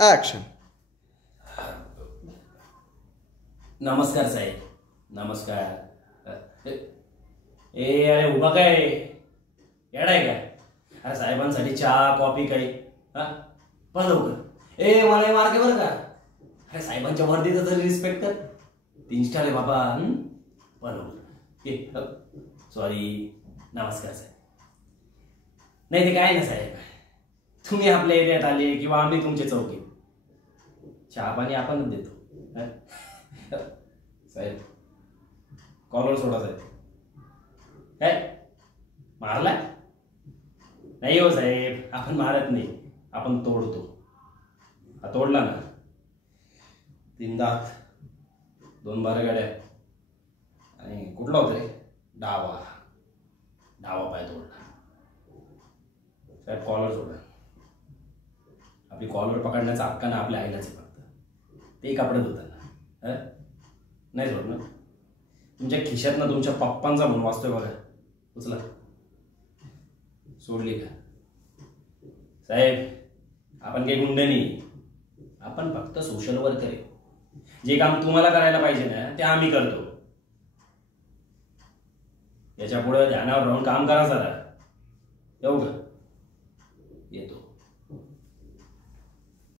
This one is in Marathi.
ॲक्शन. नमस्कार साहेब. नमस्कार. अरे उभा काय येडाय का? अरे साहेबांसाठी चहा कॉफी काही हा पण लवकर. मला मार्के बरं का. अरे साहेबांच्या वर्दीचा तरी रिस्पेक्ट कर. 3 स्टार आहे बाबा. पण लवकर. सॉरी. नमस्कार साहेब. नाही ते काय ना साहेब, तुम्ही आपल्या एरियात आले किंवा आम्ही तुमच्या चौकीत, चहा पाणी आपणच देतो. साहेब कॉलर सोडा साहेब. काय मारला नाही हो साहेब, आपण मारत नाही, आपण तोडतो. हा तोडला ना, 3 दात 2 बारगाड्या आणि कुठला होता रे, डावा पाय तोडला. साहेब कॉलर सोडा. आपली कॉलर पकडण्याचा हक्क ना आपल्या आईलाच फक्त. ते कपडे धुताना नाही सोड ना. तुमच्या खिशात ना तुमच्या पप्पांचा म्हणून वाचतोय बघा, उचला. सोडली का साहेब? आपण काही गुंड नाही, आपण फक्त सोशल वर्कर आहे. जे काम तुम्हाला करायला पाहिजे ना ते आम्ही करतो. याच्या पुढे ध्यानावर राहून काम करा जरा. येऊ का?